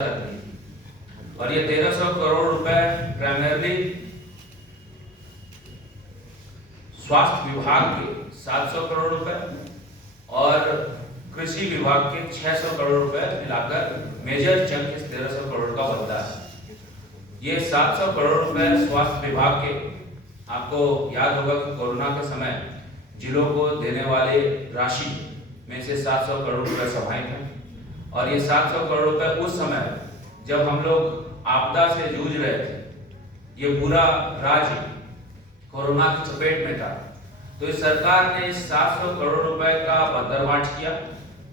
और ये 1300 करोड़ रुपए प्राइमरली स्वास्थ्य विभाग के 700 करोड़ रुपए और कृषि विभाग के 600 करोड़ रुपए मिलाकर मेजर चंक इस 1300 करोड़ का बनता है। ये 700 करोड़ रुपए स्वास्थ्य विभाग के, आपको याद होगा कि कोरोना के समय जिलों को देने वाले राशि में से 700 करोड़ रुपए समाहित है। और ये 700 करोड़ रुपए उस समय जब हम लोग आपदा से जूझ रहे थे, ये पूरा राज्य कोरोना की चपेट में था, तो इस सरकार ने इस 700 करोड़ रुपए का बंदरबांट किया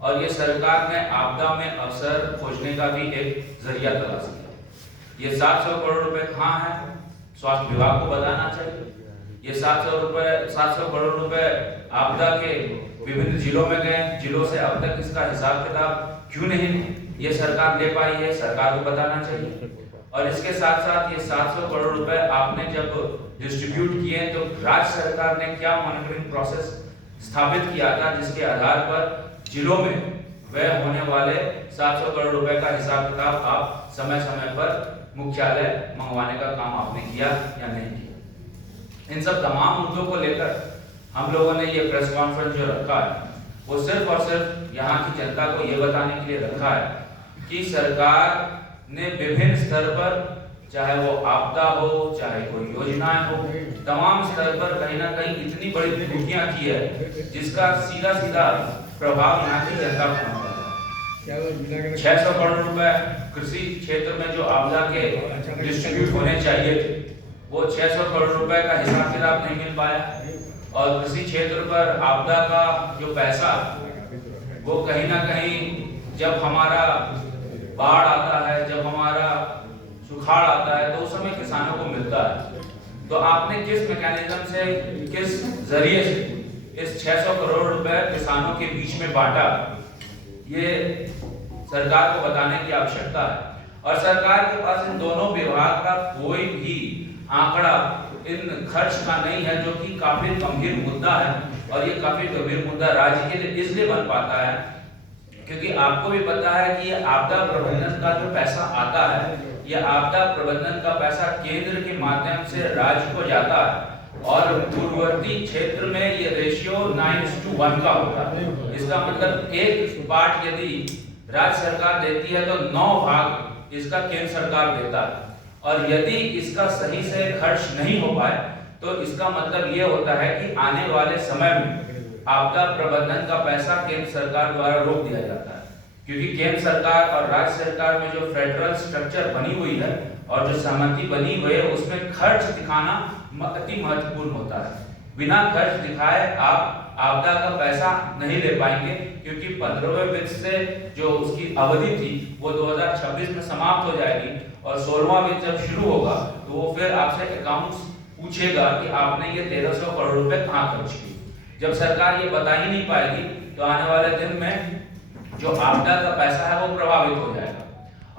और ये सरकार ने आपदा में अवसर खोजने का भी एक जरिया तलाश किया। ये 700 करोड़ रुपए कहाँ है, स्वास्थ्य विभाग को बताना चाहिए। ये 700 करोड़ रुपए आपदा के विभिन्न जिलों में गए, जिलों से अब तक इसका हिसाब किताब क्यों नहीं ये सरकार ले पाई है, सरकार को बताना चाहिए। और इसके साथ साथ ये 700 करोड़ रुपए आपने जब डिस्ट्रीब्यूट किए तो राज्य सरकार ने क्या मॉनिटरिंग प्रोसेस स्थापित किया था, जिसके आधार पर जिलों में व्यय होने वाले 700 करोड़ रुपए का हिसाब किताब आप समय समय पर मुख्यालय मंगवाने का काम आपने किया या नहीं किया। इन सब तमाम मुद्दों को लेकर हम लोगों ने ये प्रेस कॉन्फ्रेंस जो रखा है वो सिर्फ और सिर्फ यहाँ की जनता को ये बताने के लिए रखा है कि सरकार ने विभिन्न स्तर पर, चाहे वो आपदा हो चाहे कोई योजनाएं हो, तमाम स्तर पर कहीं ना कहीं इतनी बड़ी त्रुटियां की है जिसका सीधा सीधा प्रभाव यहाँ की जनता को पड़ता है। 600 करोड़ रुपए कृषि क्षेत्र में जो आपदा के डिस्ट्रीब्यूट होने चाहिए थे, वो 600 करोड़ रुपए का हिसाब किताब नहीं मिल पाया। और कृषि क्षेत्र पर आपदा का जो पैसा वो कहीं ना कहीं जब हमारा बाढ़ आता है, जब हमारा सुखाड़ आता है, तो उस समय किसानों को मिलता है। तो आपने किस मैकेनिज्म से, किस जरिए से इस 600 करोड़ रुपए किसानों के बीच में बांटा, ये सरकार को बताने की आवश्यकता है। और सरकार के पास इन दोनों विभाग का कोई भी आंकड़ा इन खर्च का नहीं है, जो कि काफी गंभीर मुद्दा है। और ये काफी गंभीर मुद्दा राज्य के लिए इसलिए बन पाता है क्योंकि आपको भी पता है कि ये आपदा प्रबंधन का जो पैसा आता है, ये आपदा प्रबंधन का पैसा केंद्र के माध्यम से राज्य को जाता है और पूर्ववर्ती क्षेत्र में ये रेशियो 9:1 का होता है। इसका मतलब एक पार्ट यदि राज्य सरकार देती है तो 9 भाग इसका केंद्र सरकार देता है। और यदि इसका सही से खर्च नहीं हो पाए तो इसका मतलब ये होता है कि आने वाले समय में आपदा प्रबंधन का पैसा केंद्र सरकार द्वारा रोक दिया जाता है। क्योंकि केंद्र सरकार और राज्य सरकार में जो फेडरल स्ट्रक्चर बनी हुई है और जो सहमति बनी हुई है, उसमें खर्च दिखाना अति महत्वपूर्ण होता है। बिना खर्च दिखाए आप आपदा का पैसा नहीं ले पाएंगे, क्योंकि 15वें वित्त से जो उसकी अवधि थी वो 2026 में समाप्त हो जाएगी और 16वां वित्त जब शुरू होगा तो वो फिर आपसे अकाउंट्स पूछेगा कि आपने ये 1300 करोड़ रुपए कहाँ खर्च किए। जब सरकार ये बता ही नहीं पाएगी तो आने वाले दिन में जो आपदा का पैसा है वो प्रभावित हो जाएगा।